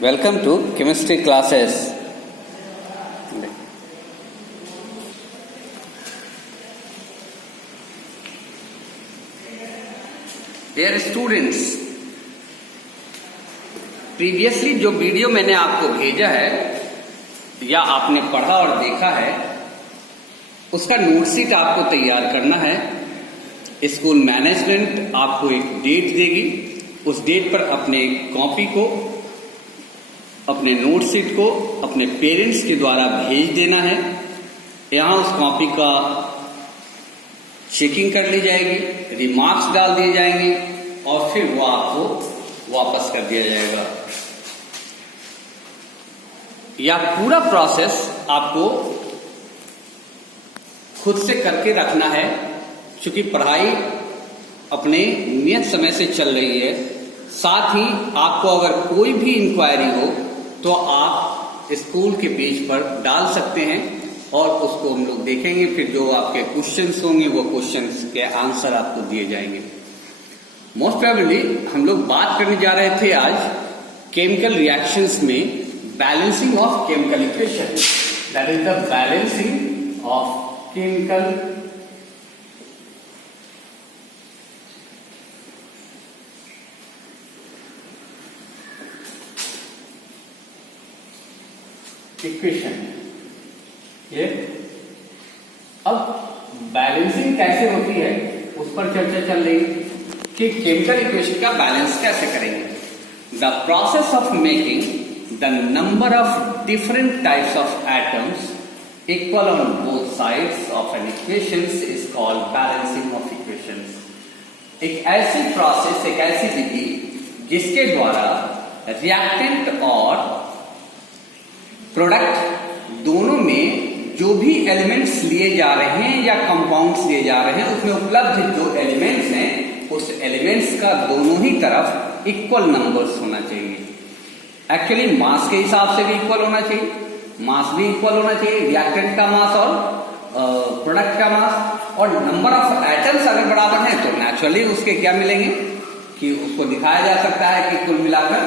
Welcome to chemistry classes. Dear students, previously जो video मैंने आपको भेजा है या आपने पढ़ा और देखा है उसका नोटशीट आपको तैयार करना है। स्कूल मैनेजमेंट आपको एक डेट देगी, उस डेट पर अपने कॉपी को, अपने नोटशीट को अपने पेरेंट्स के द्वारा भेज देना है। यहाँ उस कॉपी का चेकिंग कर ली जाएगी, रिमार्क्स डाल दिए जाएंगे और फिर वो आपको वापस कर दिया जाएगा। यह पूरा प्रोसेस आपको खुद से करके रखना है, क्योंकि पढ़ाई अपने नियत समय से चल रही है। साथ ही आपको अगर कोई भी इंक्वायरी हो तो आप स्कूल के पेज पर डाल सकते हैं और उसको हम लोग देखेंगे। फिर जो आपके क्वेश्चंस होंगे वो क्वेश्चंस के आंसर आपको दिए जाएंगे। मोस्ट प्रोबेबली हम लोग बात करने जा रहे थे आज केमिकल रिएक्शंस में balancing of chemical equation, that is the balancing of chemical equation. ये अब बैलेंसिंग कैसे होती है उस पर चर्चा चल रही कि केमिकल इक्वेशन का बैलेंस कैसे करेंगे। The process of making the number of different types of atoms equal on both sides of an equation is called balancing of equations. एक ऐसी प्रोसेस, एक ऐसी विधि जिसके द्वारा रिएक्टेंट और प्रोडक्ट दोनों में जो भी एलिमेंट्स लिए जा रहे हैं या कंपाउंड्स लिए जा रहे हैं उसमें उपलब्ध जो एलिमेंट्स हैं उस एलिमेंट्स का दोनों ही तरफ इक्वल नंबर्स होना चाहिए। एक्चुअली मास के हिसाब से भी इक्वल होना चाहिए, मास भी इक्वल होना चाहिए, रिएक्टेंट का मास और प्रोडक्ट का मास। और नंबर ऑफ एटम्स अगर बराबर हैं तो नेचुरली उसके क्या मिलेंगे कि उसको दिखाया जा सकता है कि कुल मिलाकर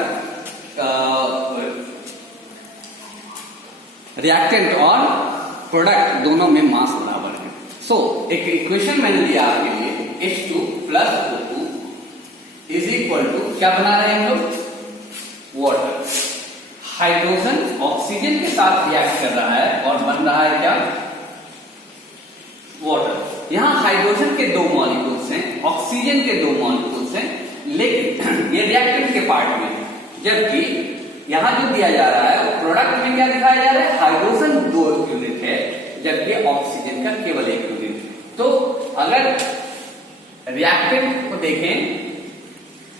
रिएक्टेंट और प्रोडक्ट दोनों में मास बराबर है। सो एक इक्वेशन मैंने दिया आपके लिए, H2 plus O2 is equal to क्या बना रहे हैं हम लोग, वाटर। हाइड्रोजन ऑक्सीजन के साथ रिएक्ट कर रहा है और बन रहा है क्या, वाटर। यहां हाइड्रोजन के दो मॉलिक्यूल्स हैं, ऑक्सीजन के दो मॉलिक्यूल्स हैं, लेकिन ये रिएक्टेंट के पार्ट में है। जबकि यहां जो दिया जा रहा है प्रोडक्ट में क्या दिखाया जा रहा है, हाइड्रोजन 2 यूनिट है जबकि ऑक्सीजन का केवल 1 यूनिट है। तो अगर रिएक्टेंट को देखें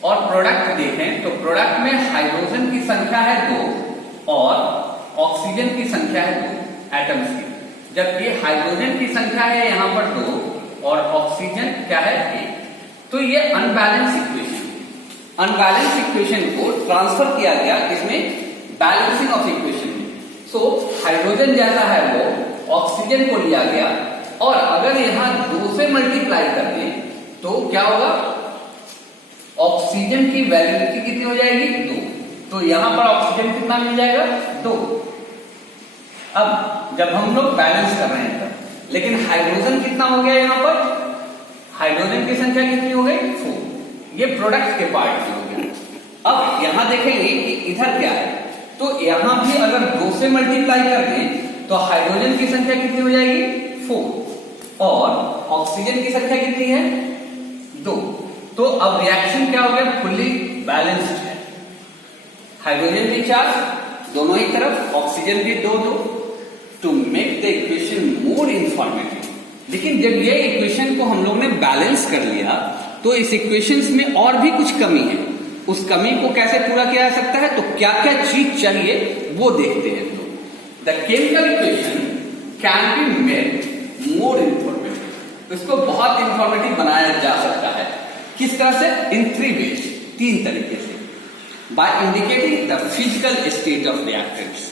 और प्रोडक्ट देखें तो प्रोडक्ट में हाइड्रोजन की संख्या है 2 और ऑक्सीजन की संख्या है 2 एटम्स की, जबकि हाइड्रोजन की संख्या है यहां पर 2 और ऑक्सीजन क्या है 1। तो ये अनबैलेंस इक्वेशन, अनबैलेंस इक्वेशन को ट्रांसफर किया गया इसमें बैलेंसिंग ऑफ इक्वेशन में। सो हाइड्रोजन जैसा है वो ऑक्सीजन को लिया गया और अगर यहां 2 से मल्टीप्लाई कर दें तो क्या होगा, ऑक्सीजन की वैल्यूटी कितनी हो जाएगी, 2। तो यहां पर ऑक्सीजन कितना मिल जाएगा, 2। अब जब हम लोग बैलेंस कर रहे हैं तब, लेकिन हाइड्रोजन कितना हो गया, यहां पर हाइड्रोजन की संख्या कितनी हो गई, 4। ये प्रोडक्ट के पार्ट में हो गया। अब यहां देखेंगे कि इधर क्या है, तो यहां भी अगर 2 से मल्टीप्लाई कर दें तो हाइड्रोजन की संख्या कितनी हो जाएगी, 4 और ऑक्सीजन की संख्या कितनी है, 2। तो अब रिएक्शन क्या हो गया, फुल्ली बैलेंस्ड है। हाइड्रोजन भी चार्ज दोनों ही तरफ, ऑक्सीजन भी 2-2 to make the equation more informative. लेकिन जब ये इक्वेशन को हम लोग ने बैलेंस कर लिया तो इस इक्वेशंस में और भी कुछ कमी है, उस कमी को कैसे पूरा किया जा सकता है, तो क्या क्या चीज चाहिए वो देखते हैं। तो the chemical equation can be made more informative, इसको बहुत इंफॉर्मेटिव बनाया जा सकता है। किस तरह से, इन 3 वेज, 3 तरीके से। By indicating the physical state of reactants,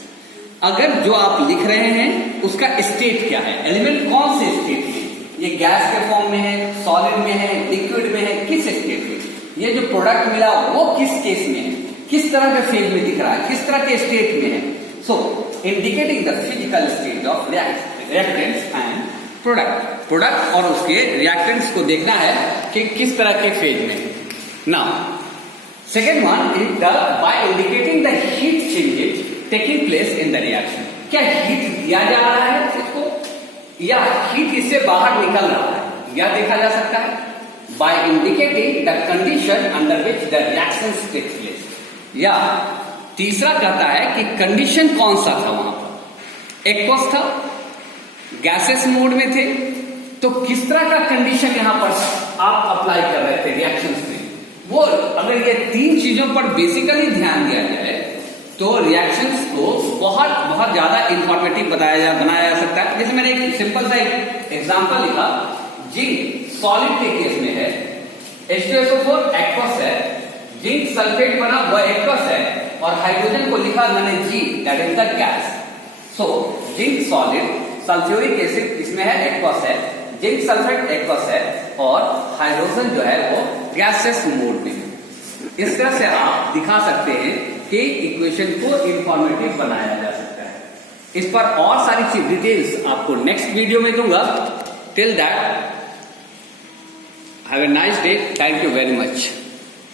अगर जो आप लिख रहे हैं उसका स्टेट क्या है, एलिमेंट कौन से स्टेट में, ये गैस के फॉर्म में है, सॉलिड में है, लिक्विड में है, किस स्टेट में, ये जो प्रोडक्ट मिला वो किस केस में है, किस तरह के फेज में दिख रहा है, किस तरह के स्टेट में है। So indicating the physical state of reactants and product और उसके रिएक्टेंट्स को देखना है कि किस तरह के फेज में है। Now second one is the by indicating the heat changes taking place in the reaction. क्या हीट दिया जा रहा है इसको या हीट इससे बाहर निकल रहा है, यह देखा जा सकता है by indicating the condition under which the reaction takes place. या तीसरा कहता है कि कंडीशन कौन सा था वहां पर, एक्वस था, गैसेस मोड में थे, तो किस तरह का कंडीशन यहां पर आप अप्लाई कर रहे थे रिएक्शंस में, वो अगर ये तीन चीजों पर बेसिकली ध्यान दिया जाए तो रिएक्शंस को बहुत बहुत ज्यादा इंफॉर्मेटिव बनाया जा सकता है। जैसे मैंने एक सिंपल सा एक एग्जांपल लिखा, जिंक सॉलिड के केस में है, H2SO4 एक्वस है, जिंक सल्फेट बना वह एक्वस है और हाइड्रोजन को लिखा मैंने G, that is the gas. So zinc solid, sulphuric acid इसमें है एक्वस है, जिंक सल्फेट एक्वस है और हाइड्रोजन जो है वो गैसेस मोड में है। इस तरह से आप दिखा सकते हैं कि इक्वेशन को इंफॉर्मेटिव बनाया जा सकता है। इस पर और सारी चीज डिटेल्स आपको नेक्स्ट वीडियो में दूंगा। Till that have a nice day, thank you very much.